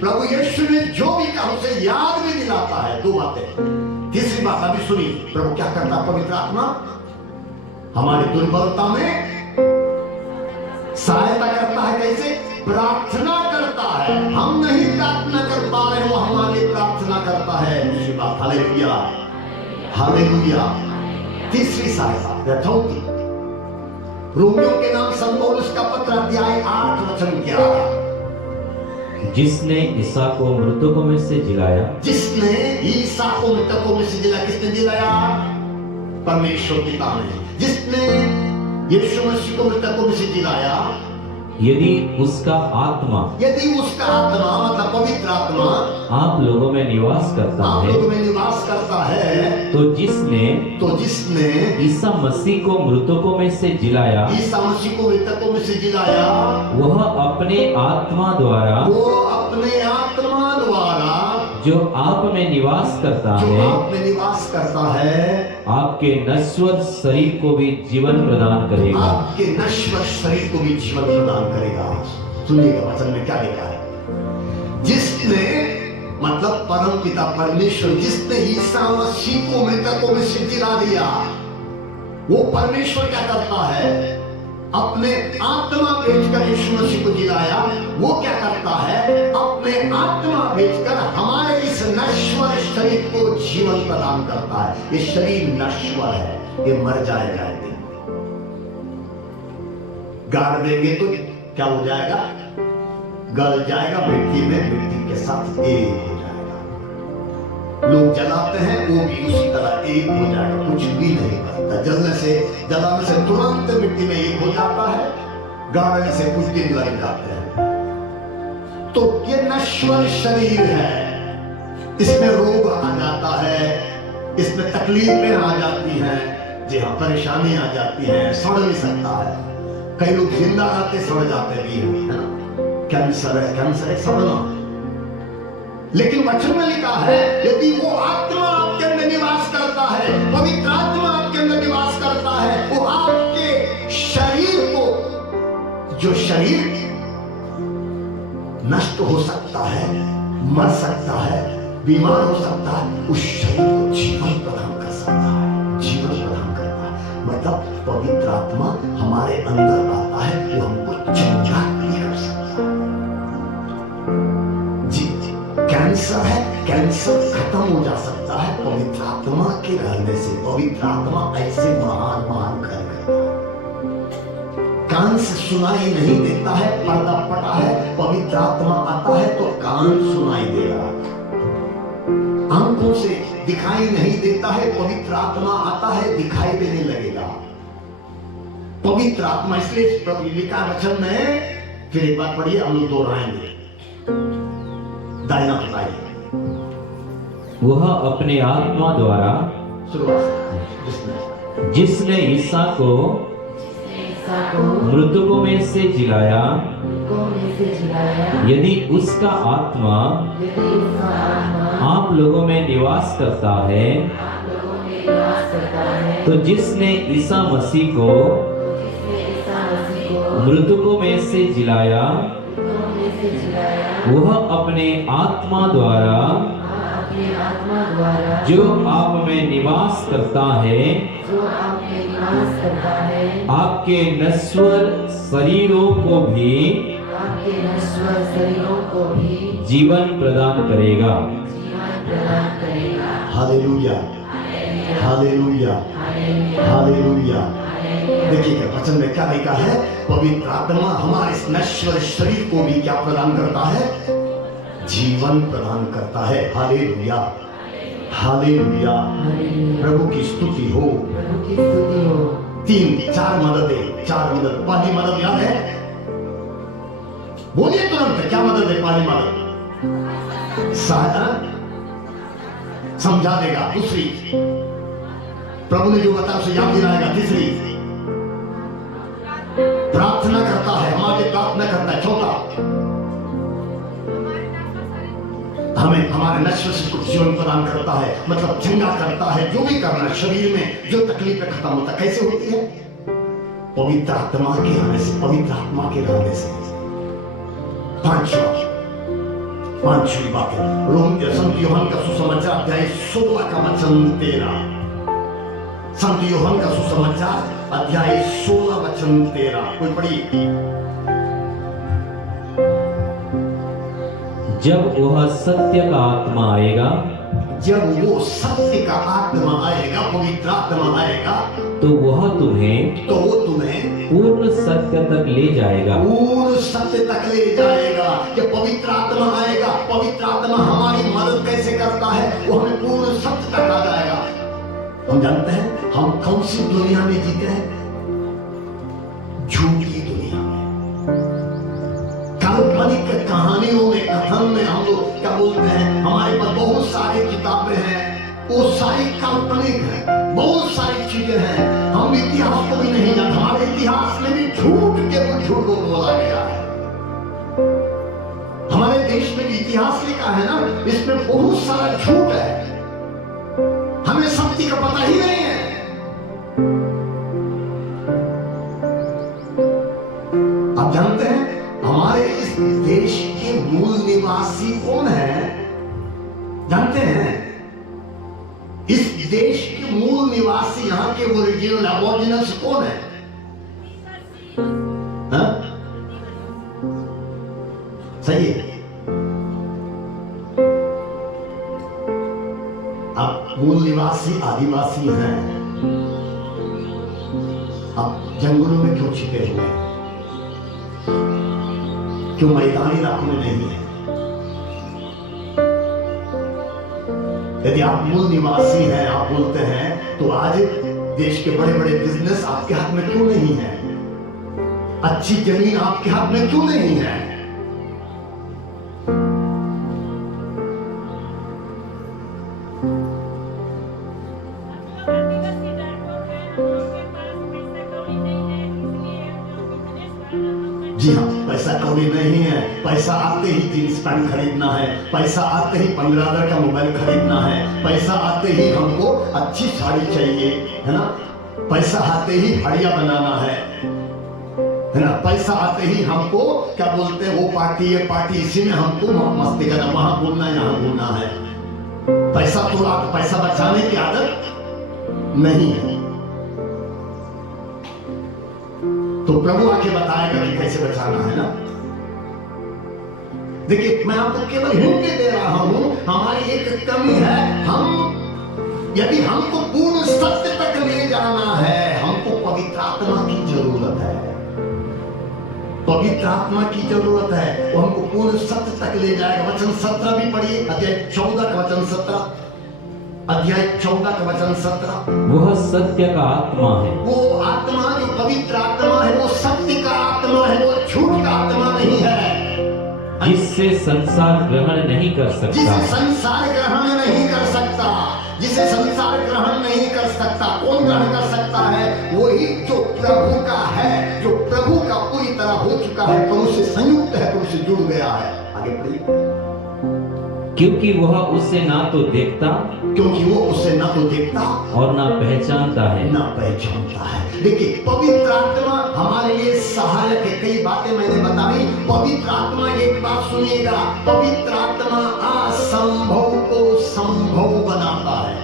प्रभु यीशु ने जो भी कहा उसे याद भी दिलाता है। दो बातें। तीसरी बात अभी सुनी, प्रभु क्या करता है? पवित्र आत्मा हमारी दुर्बलता में सहायता करता है। कैसे? प्रार्थना करता है। हम नहीं प्रार्थना कर पा रहे, वो हमारी प्रार्थना करता है। दूसरी बात, हालेलुया हालेलुया। तीसरी सहायता यथोक्ति, रोमियों के नाम संत पौलुस का पत्र अध्याय 8 वचन 11, जिसने ईसा को मृतकों में से जिलाया। जिसने ईसा को मृतकों में से जिलाया। किसने जिलाया? परमेश्वर पिता ने। जिसने यीशु मसीह को मृतकों में से जिलाया, यदि उसका आत्मा मतलब पवित्र आत्मा आप लोगों में निवास करता आप है, लोगों में निवास करता है, तो जिसने ईसा मसीह को मृतकों में से जिलाया, मसीह को मृतकों में से जिलाया, वह अपने आत्मा द्वारा जो आप में निवास करता है, आपके नश्वर शरीर को भी जीवन प्रदान करेगा। सुनिएगा वचन में क्या लिखा है? जिसने मतलब परम पिता परमेश्वर, जिसने ईसा मसीह को मृतकों में से जिला दिया, वो परमेश्वर क्या करता है? अपने आत्मा भेजकर यीशु मसीह को जिलाया। वो क्या करता है? अपने आत्मा भेजकर हमारे इस नश्वर शरीर को जीवन प्रदान करता है। ये शरीर नश्वर है, ये मर जाएगा एक दिन। गाड़ देंगे तो क्या हो जाएगा? गल जाएगा, मिट्टी में मिट्टी के साथ एक हो जाएगा। लोग जलाते हैं, वो भी उसी तरह एक हो जाएगा, कुछ भी नहीं बनता। जलाने से तुरंत मिट्टी में एक हो जाता है, गाड़ने से कुछ दिन लग जाते हैं। तो ये नश्वर शरीर है, इसमें रोग आ जाता है, इसमें तकलीफें आ जाती हैं, जी हाँ, परेशानी आ जाती है, सड़ भी सकता है। कई लोग जिंदा रहते सड़ जाते भी हैं, है ना? कैंसर है सड़ना। लेकिन वचन में लिखा है, यदि वो आत्मा आपके अंदर निवास करता है, पवित्र आत्मा आपके अंदर निवास करता है, वो आपके शरीर को, जो शरीर नष्ट हो सकता है, मर सकता है, बीमार हो सकता है, उस शरीर को जीवन प्रदान कर सकता है, जीवन प्रदान करता है। मतलब पवित्र आत्मा हमारे अंदर आता है, वो हमको चंगा नहीं कर सकता। कैंसर है, कैंसर खत्म हो जा सकता है पवित्र आत्मा के रहने से। पवित्र आत्मा ऐसे महान कार्य करता है। कान से सुनाई नहीं देता है, पर्दा पटा है, पवित्र आत्मा आता है तो कान सुनाई देगा। आंखों से दिखाई नहीं देता है, पवित्र आत्मा आता है, दिखाई देने लगेगा। पवित्र आत्मा, इसलिए प्रभु लिखा वचन में, फिर एक बार पढ़िए, हम लोग दोहराएंगे। दाहिना बताइए। वह अपने आत्मा द्वारा जिसने ईसा को मृतकों में से जिलाया, यदि उसका आत्मा आप लोगों में निवास करता है, तो जिसने ईसा मसीह को मृतकों में से जिलाया, वह अपने आत्मा द्वारा जो आप में निवास करता है, आपके नश्वर शरीरों को भी जीवन प्रदान करेगा। Hallelujah hallelujah hallelujah. देखिए वचन में क्या लिखा है? पवित्र आत्मा हमारे इस नश्वर शरीर को भी क्या प्रदान करता है? जीवन प्रदान करता है। Hallelujah hallelujah. प्रभु की स्तुति हो। 4 मददें, 4 मदद। पहली मदद याद है? बोलिए तुरंत, क्या मदद है पहली मदद? सहायता, समझा देगा। दूसरी, प्रभु ने जो बताया उसे याद दिलाएगा। तीसरी, प्रार्थना करता है, हमारे प्रार्थना करता है। चौथा, हमें हमारे नश्वर शरीर को जीवन प्रदान करता है, मतलब चंगा करता है। जो भी करना है शरीर में, जो तकलीफें खत्म होता है, कैसे होती है? पवित्र आत्मा के आने से, पवित्र आत्मा के रहने से। 5वां, पांचवी बातें रोम संत यूहन्ना का सुसमाचार अध्याय 16 का वचन 13। संत यूहन्ना का सुसमाचार अध्याय 16 वचन 13। कोई पढ़िए। जब वह सत्य का आत्मा आएगा, जब वो सत्य का आत्मा आएगा, पवित्र आत्मा आएगा, तो वो तुम्हें पूर्ण सत्य तक ले जाएगा। पूर्ण सत्य तक ले जाएगा। जब पवित्र आत्मा आएगा, पवित्र आत्मा हमारी मदद कैसे करता है, वो हमें पूर्ण सत्य तक आ जाएगा। हम जानते हैं हम कौन सी दुनिया में जीते हैं? झूठ की दुनिया में, काल्पनिक कहानियों में, कथन में हम लोग क्या बोलते हैं, हमारे पास बहुत सारी किताबें हैं, वो सारी काल्पनिक है, बहुत सारी चीजें हैं, हम इतिहास को भी नहीं जानते। हमारे इतिहास में भी झूठ के झूठ को बोला गया है। हमारे देश में भी इतिहास लिखा है ना, इसमें बहुत सारा झूठ है, हमें सत्य का पता ही नहीं है। आप जानते हैं हमारे इस देश के मूल निवासी कौन है? जानते हैं इस देश के मूल निवासी, यहाँ के ओरिजिनल एबोरिजिनल्स कौन है? हाँ? सही है। अब मूल निवासी आदिवासी हैं। अब जंगलों में क्यों छिपे हुए हैं? क्यों मैदानी इलाकों में नहीं है? यदि आप मूल निवासी हैं, आप बोलते हैं, तो आज देश के बड़े बड़े बिजनेस आपके हाथ में क्यों नहीं है? अच्छी जमीन आपके हाथ में क्यों नहीं है? जी हाँ, पैसा कौड़ी नहीं है। पैसा आते ही जींस पैंट खरीदना है, पैसा आते ही 15,000 का मोबाइल खरीदना है, पैसा आते ही हमको अच्छी साड़ी चाहिए, है ना? पैसा आते ही हड़िया बनाना है ना? पैसा आते ही हमको क्या बोलते हैं, वो पार्टी ये पार्टी, इसी में हमको मस्ती करना, वहां घूमना यहाँ घूमना है। पैसा थोड़ा, पैसा बचाने की आदत नहीं है। तो प्रभु आके बताएगा कि कैसे बचाना है ना। देखिए, मैं आपको केवल हिंट दे रहा हूं, हमारी एक कमी है। हम यदि हमको पूर्ण सत्य तक ले जाना है, हमको पवित्र आत्मा की जरूरत है। पवित्र आत्मा की जरूरत है, वो हमको पूर्ण सत्य तक ले जाएगा। वचन 17 भी पढ़िए, अध्याय 14 का वचन 17। अध्याय 14 का वचन 17। वह सत्य का आत्मा है। वो आत्मा जो पवित्र आत्मा है, वो सत्य का आत्मा है, वो झूठ का आत्मा नहीं है, जिससे संसार ग्रहण नहीं कर सकता। जिसे संसार ग्रहण नहीं कर सकता, जिसे संसार ग्रहण नहीं कर सकता। कौन ग्रहण कर सकता है? वही जो प्रभु का है, जो प्रभु का पूरी तरह हो चुका है, प्रभु से संयुक्त है, प्रभु से जुड़ गया है। आगे पढ़िए। क्योंकि वह उससे ना तो देखता, क्योंकि वो उससे ना तो देखता और ना पहचानता है, ना पहचानता है। देखिए, पवित्र आत्मा हमारे लिए सहायक है। कई बातें मैंने बताई। पवित्र आत्मा, एक बात सुनिएगा, पवित्र आत्मा असंभव को संभव बनाता है।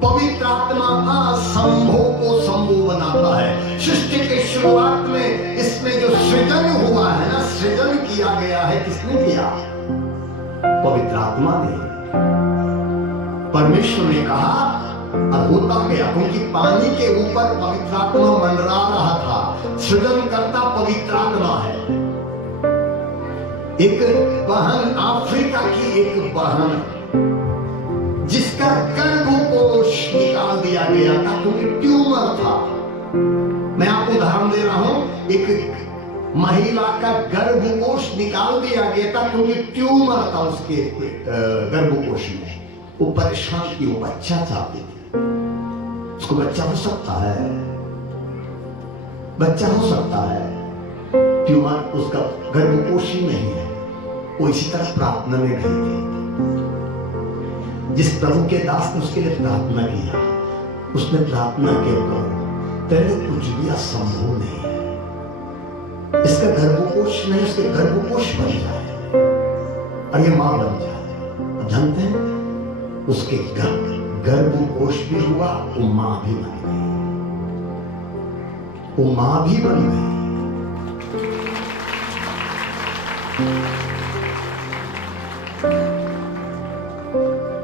पवित्र आत्मा असंभव को संभव बनाता है। सृष्टि के शुरुआत में इसमें जो सृजन हुआ है ना, सृजन किया गया है, किसने किया? पवित्र आत्मा ने। परमेश्वर ने कहा और होता गया, क्योंकि पानी के ऊपर पवित्र आत्मा मंडरा रहा था। सृजनकर्ता पवित्र आत्मा है। एक बहन, अफ्रीका की एक बहन, जिसका गर्भकोश निकाल दिया गया था क्योंकि ट्यूमर था। मैं आपको उदाहरण दे रहा हूं, एक महिला का गर्भकोश निकाल दिया गया था क्योंकि ट्यूमर था उसके गर्भकोश में। वो परेशान थी, वो बच्चा चाहती थी। उसको बच्चा हो सकता है, बच्चा हो सकता है, ट्यूमर उसका गर्भकोश ही नहीं है। वो इसी तरह प्रार्थना में गई थी। जिस प्रभु के दास ने उसके लिए प्रार्थना किया, उसने प्रार्थना के तेरे कुछ भी असंभव नहीं है। इसका गर्भकोश नहीं, उसके गर्भकोश बन जाए। और ये मां बन जाए। अब जानते हैं उसके गर्भकोश भी हुआ, वो मां भी बन गई, वो मां भी बन गई।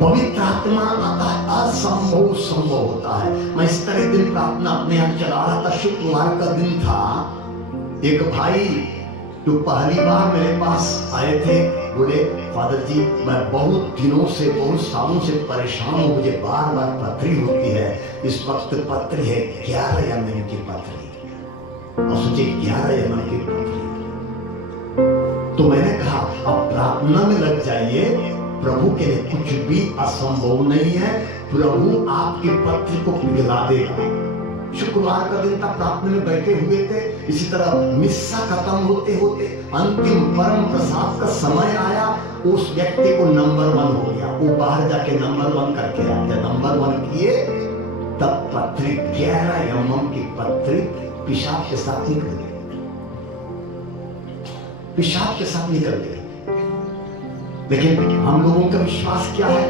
पवित्र आत्मा आता है, असंभव संभव होता है। मैं इस तरह दिन प्रार्थना अपने यहाँ चला रहा था, शुक्रवार का दिन था। एक भाई जो पहली बार मेरे पास आए थे बोले, फादर जी मैं बहुत दिनों से, बहुत सालों से परेशान हूं, मुझे बार बार पथरी होती है। इस वक्त पथरी है 11 mm की पथरी, और सोचिए 11 mm की पथरी। तो मैंने कहा अब प्रार्थना में लग जाइए, प्रभु के लिए कुछ भी असंभव नहीं है, प्रभु आपकी पथरी को पिघला देगा। शुक्रवार का दिन तक प्रार्थना में बैठे हुए थे। इसी तरह मिस्सा खत्म होते होते अंतिम परम प्रसाद का समय आया। उस व्यक्ति को नंबर 1 हो गया, वो बाहर जाके नंबर 1 करके आ गया। नंबर 1 किए तब पथरी 11 mm की पथरी पेशाब के साथ निकल गई, पेशाब के साथ निकल गई। लेकिन हम लोगों का विश्वास क्या है,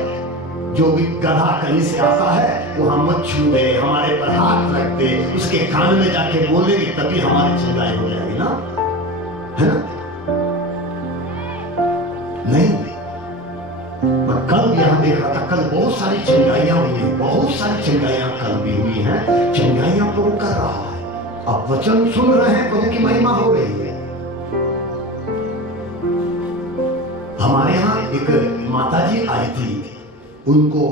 जो भी गधा कहीं से आता है वो हम मत छू दे, हमारे पर हाथ रख दे, उसके कान में जाके बोलेंगे तभी हमारी चंगाई हो जाएगी ना, है ना? नहीं, मैं कल यहां देख रहा था, कल बहुत सारी चंगाइयां हुई हैं, बहुत सारी चंगाइयां कल भी हुई हैं। चंगाइयां प्रभु कर रहा है, आप वचन सुन रहे हैं, प्रभु की महिमा हो रही है। हमारे यहाँ एक माताजी आई थी, उनको